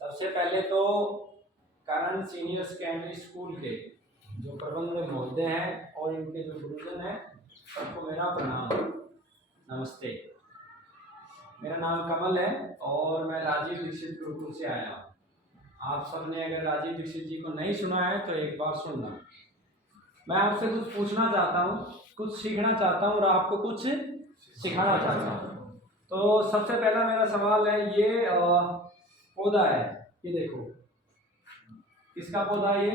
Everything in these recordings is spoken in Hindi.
सबसे पहले तो करण सीनियर सेकेंडरी स्कूल के जो प्रबंधक महोदय हैं और इनके जो गुरुजन हैं सबको मेरा प्रणाम, नमस्ते। मेरा नाम कमल है और मैं राजीव दीक्षित गुरुकुल से आया हूँ। आप सबने अगर राजीव दीक्षित जी को नहीं सुना है तो एक बार सुनना। मैं आपसे कुछ पूछना चाहता हूँ, कुछ सीखना चाहता हूँ और आपको कुछ सिखाना चाहता हूँ। तो सबसे पहला मेरा सवाल है, ये पौधा है, ये देखो किसका पौधा है ये?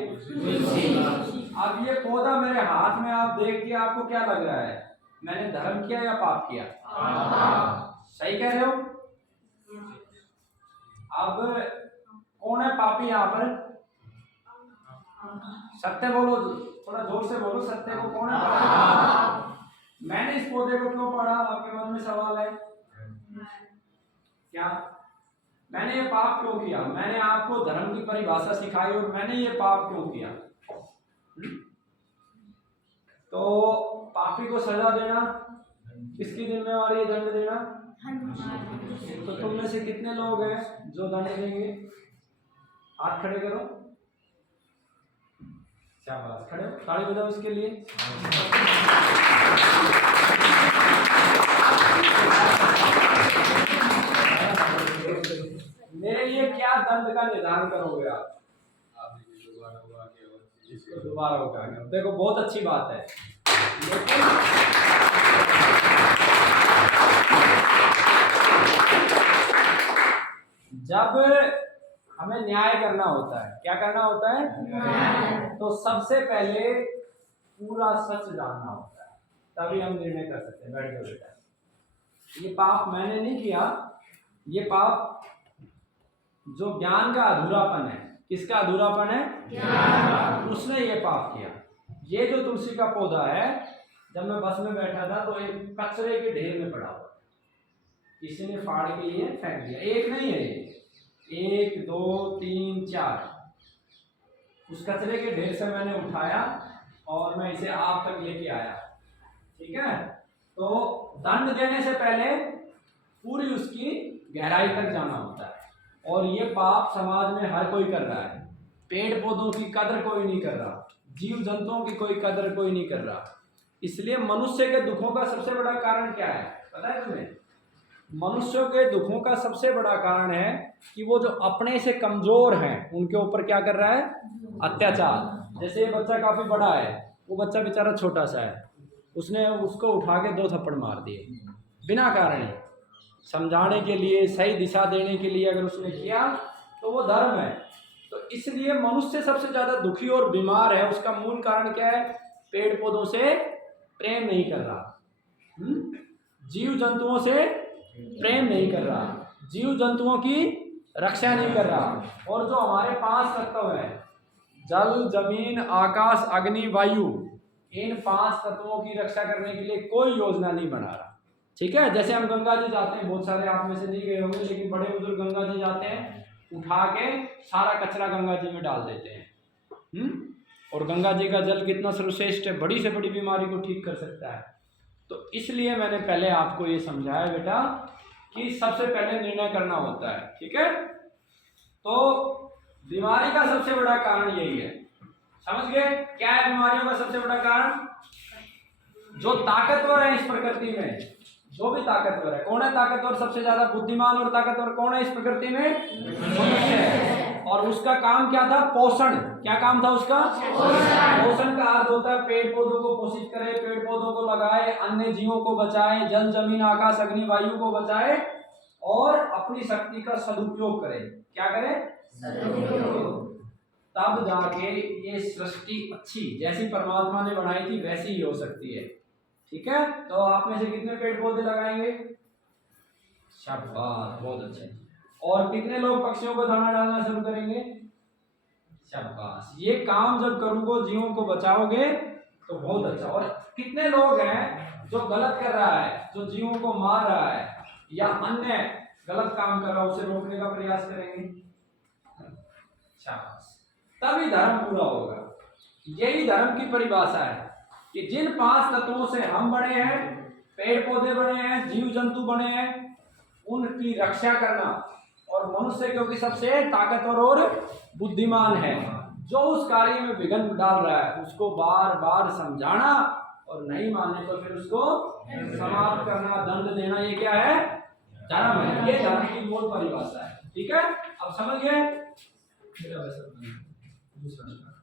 अब ये पौधा मेरे हाथ में आप देख के आपको क्या लग रहा है? मैंने धर्म किया या पाप किया? सही कह रहे हो? अब कौन है पापी यहाँ पर? सत्य बोलो, थोड़ा जोर से बोलो, सत्य को कौन है पापी? मैंने इस पौधे को क्यों पढ़ा? आपके मन में सवाल है क्या? मैंने ये पाप क्यों किया? मैंने आपको धर्म की परिभाषा सिखाई और मैंने ये पाप क्यों किया? तो पापी को सजा देना किसकी जिम्मेवारी है? दंड देना? तो तुम में से कितने लोग हैं जो दंड देंगे? हाथ खड़े करो। शाबाश, खड़े हो, ताली बजाओ इसके लिए। मेरे लिए क्या दंड का निर्धारण करोगे आप? इसको दोबारा होगा। देखो बहुत अच्छी बात है, लेकिन जब हमें न्याय करना होता है, क्या करना होता है? न्याय। तो सबसे पहले पूरा सच जानना होता है, तभी हम निर्णय कर सकते हैं। बैठ जाओ बेटा। ये पाप मैंने नहीं किया, ये पाप जो ज्ञान का अधूरापन है। किसका अधूरापन है? ज्ञान। उसने ये पाप किया। ये जो तुलसी का पौधा है, जब मैं बस में बैठा था तो एक कचरे के ढेर में पड़ा हुआ, किसी ने फाड़ के लिए फेंक दिया। एक नहीं है ये, 1 2 3 4। उस कचरे के ढेर से मैंने उठाया और मैं इसे आप तक लेके आया। ठीक है? तो दंड देने से पहले पूरी उसकी गहराई तक जाना होता है। और ये पाप समाज में हर कोई कर रहा है। पेड़ पौधों की कदर कोई नहीं कर रहा, जीव जंतुओं की कोई कदर कोई नहीं कर रहा। इसलिए मनुष्य के दुखों का सबसे बड़ा कारण क्या है पता है तुम्हें? मनुष्यों के दुखों का सबसे बड़ा कारण है कि वो जो अपने से कमजोर हैं उनके ऊपर क्या कर रहा है? अत्याचार। जैसे ये बच्चा काफी बड़ा है, वो बच्चा बेचारा छोटा सा है, उसने उसको उठा के 2 थप्पड़ मार दिए बिना कारण ही। समझाने के लिए, सही दिशा देने के लिए अगर उसने किया तो वो धर्म है। तो इसलिए मनुष्य सबसे ज्यादा दुखी और बीमार है। उसका मूल कारण क्या है? पेड़ पौधों से प्रेम नहीं कर रहा, जीव जंतुओं से प्रेम नहीं कर रहा, जीव जंतुओं की रक्षा नहीं कर रहा। और जो हमारे 5 तत्व हैं, जल जमीन आकाश अग्नि वायु, इन 5 तत्वों की रक्षा करने के लिए कोई योजना नहीं बना रहा। ठीक है? जैसे हम गंगा जी जाते हैं, बहुत सारे आप में से नहीं गए होंगे, लेकिन बड़े बुजुर्ग गंगा जी जाते हैं, उठा के सारा कचरा गंगा जी में डाल देते हैं। और गंगा जी का जल कितना सर्वश्रेष्ठ है, बड़ी से बड़ी बीमारी को ठीक कर सकता है। तो इसलिए मैंने पहले आपको ये समझाया बेटा कि सबसे पहले निर्णय करना होता है। ठीक है? तो बीमारी का सबसे बड़ा कारण यही है। समझ गए क्या है बीमारियों का सबसे बड़ा कारण? जो ताकतवर है इस प्रकृति में, जो भी ताकतवर है, कौन है ताकतवर? सबसे ज्यादा बुद्धिमान और ताकतवर कौन है इस प्रकृति में? मनुष्य है। और उसका काम क्या था? पोषण। क्या काम था उसका? पोषण का अर्थ होता है पेड़ पौधों को पोषित करे, पेड़ पौधों को लगाए, अन्य जीवों को बचाए, जल जमीन आकाश अग्नि वायु को बचाए और अपनी शक्ति का सदुपयोग करे। क्या करे? तब जाके ये सृष्टि अच्छी, जैसी परमात्मा ने बनाई थी वैसी ही हो सकती है। ठीक है? तो आप में से कितने पेड़ पौधे लगाएंगे? शाबाश, बहुत अच्छे। और कितने लोग पक्षियों को दाना डालना शुरू करेंगे? शाबाश। ये काम जब करोगे, जीवों को बचाओगे तो बहुत अच्छा। और कितने लोग हैं जो गलत कर रहा है, जो जीवों को मार रहा है या अन्य गलत काम कर रहा है, उसे रोकने का प्रयास करेंगे? शाबाश। तभी धर्म पूरा होगा। यही धर्म की परिभाषा है कि जिन 5 तत्वों से हम बने हैं, पेड़ पौधे बने हैं, जीव जंतु बने हैं, उनकी रक्षा करना और मनुष्य क्योंकि सबसे ताकतवर और बुद्धिमान है, जो उस कार्य में विघ्न डाल रहा है उसको बार बार समझाना और नहीं माने तो फिर उसको समाप्त करना, दंड देना, ये क्या है? धर्म है। ये धर्म की मूल परिभाषा है। ठीक है, अब समझ गए? दूसरा